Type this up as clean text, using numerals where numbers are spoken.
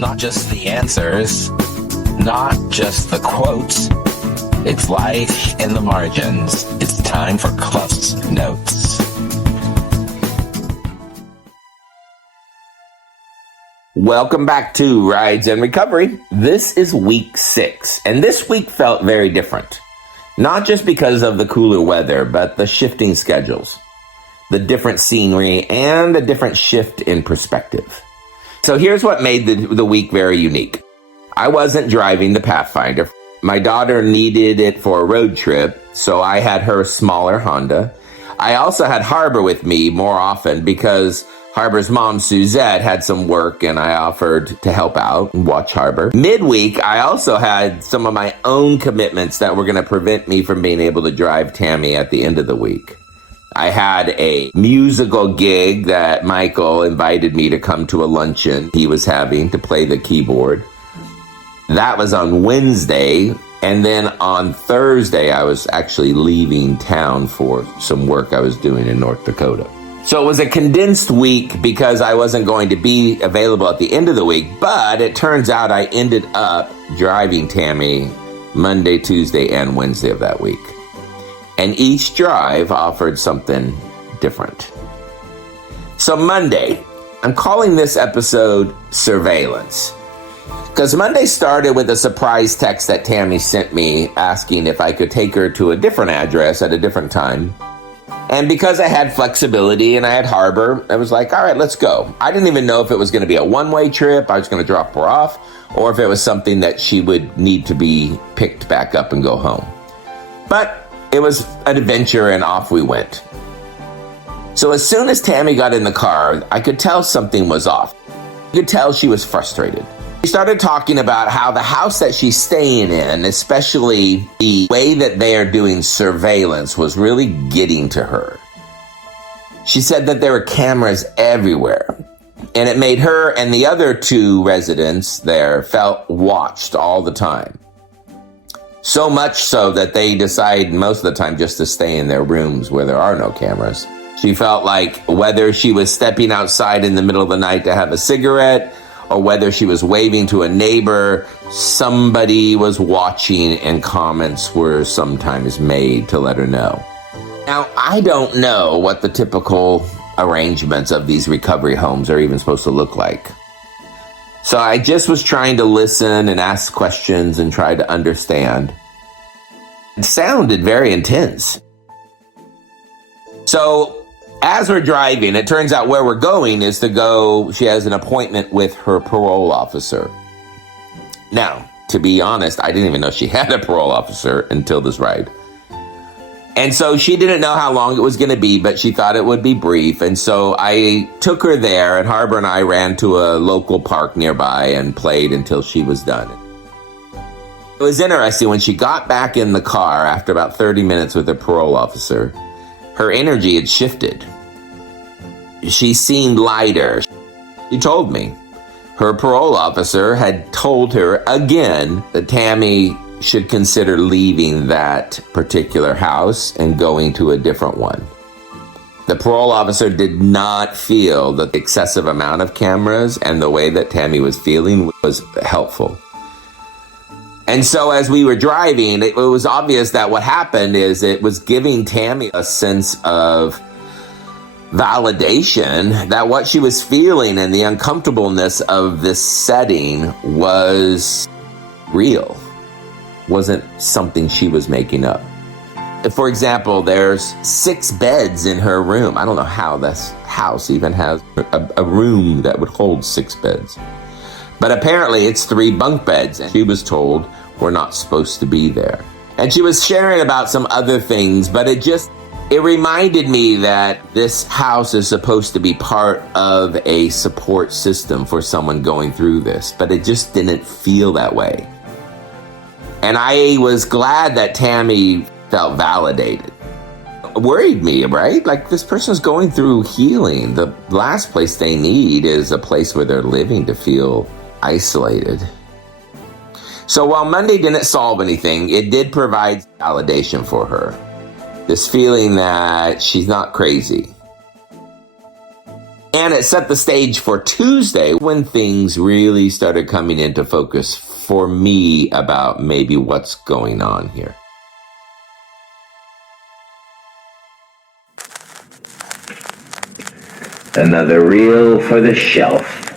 not just the answers, not just the quotes. It's life in the margins. It's time for CluffsNotes. Welcome back to Rides and Recovery. This is week 6, and this week felt very different. Not just because of the cooler weather, but the shifting schedules, the different scenery, and a different shift in perspective. So here's what made the week very unique. I wasn't driving the Pathfinder. My daughter needed it for a road trip, so I had her smaller Honda. I also had Harbor with me more often because Harbor's mom, Suzette, had some work and I offered to help out and watch Harbor. Midweek, I also had some of my own commitments that were going to prevent me from being able to drive Tammy at the end of the week. I had a musical gig that Michael invited me to come to a luncheon he was having to play the keyboard. That was on Wednesday, and then on Thursday, I was actually leaving town for some work I was doing in North Dakota. So it was a condensed week because I wasn't going to be available at the end of the week, but it turns out I ended up driving Tammy Monday, Tuesday, and Wednesday of that week. And each drive offered something different. So Monday, I'm calling this episode Surveillance. Because Monday started with a surprise text that Tammy sent me asking if I could take her to a different address at a different time. And because I had flexibility and I had Harbor, I was like, all right, let's go. I didn't even know if it was going to be a one-way trip, I was going to drop her off, or if it was something that she would need to be picked back up and go home. But it was an adventure, and off we went. So as soon as Tammy got in the car, I could tell something was off. You could tell she was frustrated. She started talking about how the house that she's staying in, especially the way that they are doing surveillance, was really getting to her. She said that there were cameras everywhere, and it made her and the other 2 residents there felt watched all the time. So much so that they decide most of the time just to stay in their rooms where there are no cameras. She felt like whether she was stepping outside in the middle of the night to have a cigarette or whether she was waving to a neighbor, somebody was watching and comments were sometimes made to let her know. Now, I don't know what the typical arrangements of these recovery homes are even supposed to look like. So I just was trying to listen and ask questions and try to understand. It sounded very intense. So as we're driving, it turns out where we're going is to go, she has an appointment with her parole officer. Now, to be honest, I didn't even know she had a parole officer until this ride. And so she didn't know how long it was going to be, but she thought it would be brief. And so I took her there, and Harbor and I ran to a local park nearby and played until she was done. It was interesting when she got back in the car after about 30 minutes with the parole officer, her energy had shifted. She seemed lighter. She told me her parole officer had told her again that Tammy should consider leaving that particular house and going to a different one. The parole officer did not feel that the excessive amount of cameras and the way that Tammy was feeling was helpful. And so as we were driving, it was obvious that what happened is it was giving Tammy a sense of validation that what she was feeling and the uncomfortableness of this setting was real. Wasn't something she was making up. For example, there's 6 beds in her room. I don't know how this house even has a room that would hold 6 beds. But apparently it's 3 bunk beds, and she was told we're not supposed to be there. And she was sharing about some other things, but it reminded me that this house is supposed to be part of a support system for someone going through this, but it just didn't feel that way. And I was glad that Tammy felt validated. It worried me, right? Like, this person's going through healing. The last place they need is a place where they're living to feel isolated. So while Monday didn't solve anything, it did provide validation for her. This feeling that she's not crazy. And it set the stage for Tuesday when things really started coming into focus for me about maybe what's going on here. Another reel for the shelf.